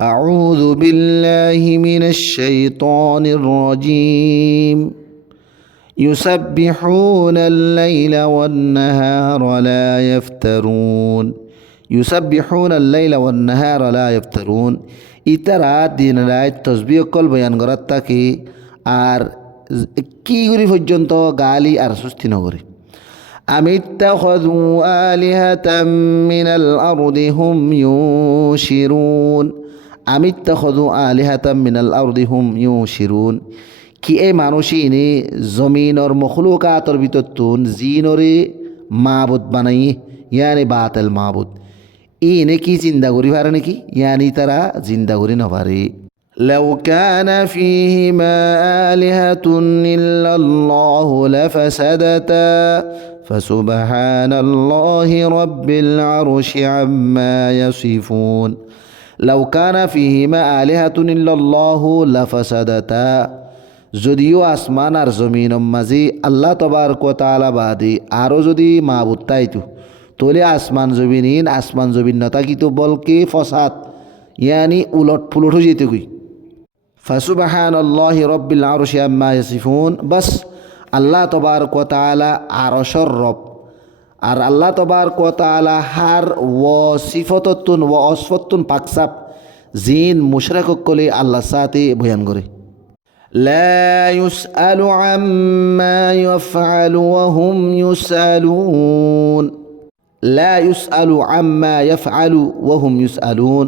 أعوذ بالله من الشيطان الرجيم يسبحون الليل والنهار لا يفترون يسبحون الليل والنهار لا يفترون ইতারা দিন রাত তসবিহ কল বয়ান করার তাকে আর কি করি পর্যন্ত গালি আর সুস্থি নগরে أم اتخذوا آلهة من الأرض هم ينشرون أم اتخذوا آلهة من الأرض هم ينشرون কি এই মানুষই নে জমিনর মখলুকাতর ভিতরতুন জিনরে মাবুদ বানাই ইয়ানি বাতিল মাবুদ ইনে কি চিন্তা করি পারে নাকি ইয়ানি তারা চিন্তা করি না পারে لو كان فيهما آلهة إلا الله لفسدتا فسبحان الله رب العرش عما يصفون لو كان فيهما آلهة إلا الله لفسدتا যদিও আসমান আর জমিনের মাঝে আল্লাহ তবারক ওয়া তাআলা বাদে আরও যদি মাবুদ তাইতো তোলে আসমান জমিন নতাকিত বলকে ফসাদ ইয়ানি উলট ফুলট হয়ে যেতে কই ফাসুবহানাল্লাহি রব্বিল আরশি আম্মা ইয়াসিফুন বাস আল্লাহ তবারক ওয়া তাআলা আরশর রব আর আল্লাহ তবারক ওয়া তাআলা হার সিফততুন অসফতুন পাকসাপ জিন মুশরিক কলে আল্লাহ সাথে বয়ান করে لا يسأل عما يفعل وهم يسألون لا يسأل عما يفعل وهم يسألون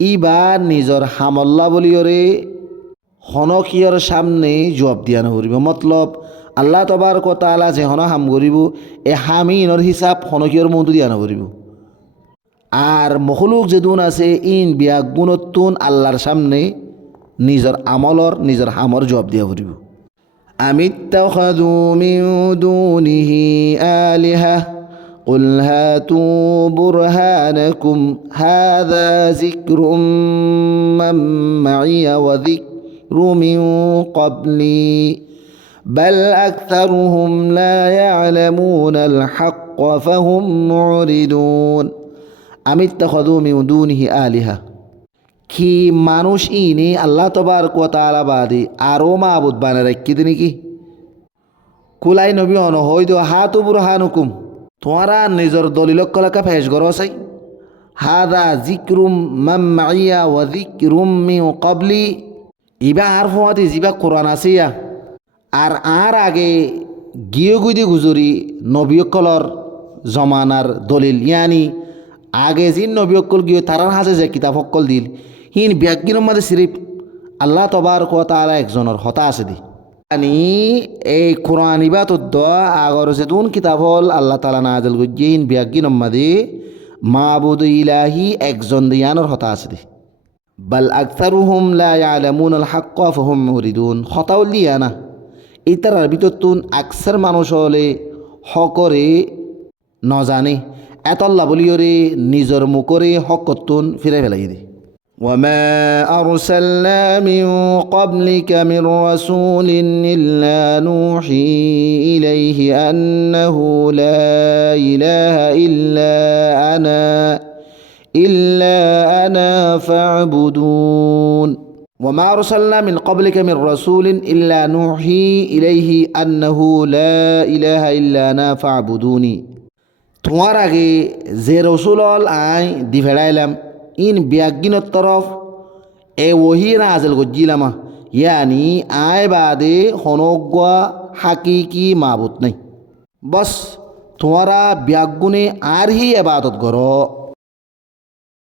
ইবার নিজর হামল্লা বলিয়রে হনকিয়র সামনে জবাব দিয়া নকরিব মতলব আল্লাহ তবারক ওয়া তাআলা যে হন হাম করিব এ হামিনর হিসাব হনকিয়র মধ্যে দিয়া নকরিব আর মখলুক যেদুন আছে ইন বিয়াগুণতুন আল্লাহর সামনে নিজর আমলর নিজর হামর জবাব দিয়া করিব আমিত্তাখাযু মিন দুনিহি আলিহা قل هاتوا برهانكم هذا ذكر من معي وذكر من قبلي بل أكثرهم لا يعلمون الحق فهم معرضون أم اتخذوا من دونه آلهة কি মানুষ ইনি আল্লাহ তবারক ওয়া তাআলা বাদে আরও মাবুদ বানায় রাখি দিনি কি কুলাই নবী অন হইদ হাতু বুরহানুকুম তোমারা নিজর দলিলক কলাকা পেশ করো চাই হাদা জিক্রুম মাম মাইয়া ওয়া জিক্রুম মিন ক্বাবলি ইবা আর ফোয়াতি জিবা কোরআন আসিয়া আর আগে গিয়ে গুদি গুজরি নবীকলর জমানার দলিল ইয়ানি আগে জিন নবীকল গিয়ে তারার হাতে যে কিতাব হকল দিল হিন ব্যাগির মধ্যে সিরিফ আল্লাহ তবারক ওয়া তাআলা একজনের হতা আছে দি আনি এই কোরআন ইবাদত আগর যে দুন কিতাব হল আল্লাহ তাআলা নাযিল করিয়ে হিন ব্যাগির মধ্যে মাবুদ ইলাহি একজন দিয়ানোর হতা আছে দি বাল আকতারুহুম লা ইয়ালামুনাল হাক্কা ফাহুম মুরিদুন হতাউল দিয়ানা ইতারার ভিতরতুন আকসার মানুষ হলে হকরে নজানে এতল্লা বলিওরে নিজর মুখরে হকতুন ফিরে ফেলাই দি وما أرسلنا من قبلك من رسول إلا نوحي إليه أنه لا إله إلا أنا فاعبدون وما أرسلنا من قبلك من رسول إلا نوحي إليه أنه لا إله إلا أنا فاعبدوني তোমার আগে যে রসুল আই দি ফেলাইলাম ইন ব্যাগিনের তরফ এ ওহি নাজিল গজ্জিলামা ইয়ানি আয় বাদে হনগ্বা হাকিকি মাবুত নাই বস তোমারা ব্যাগুনে আর হি ইবাদত করো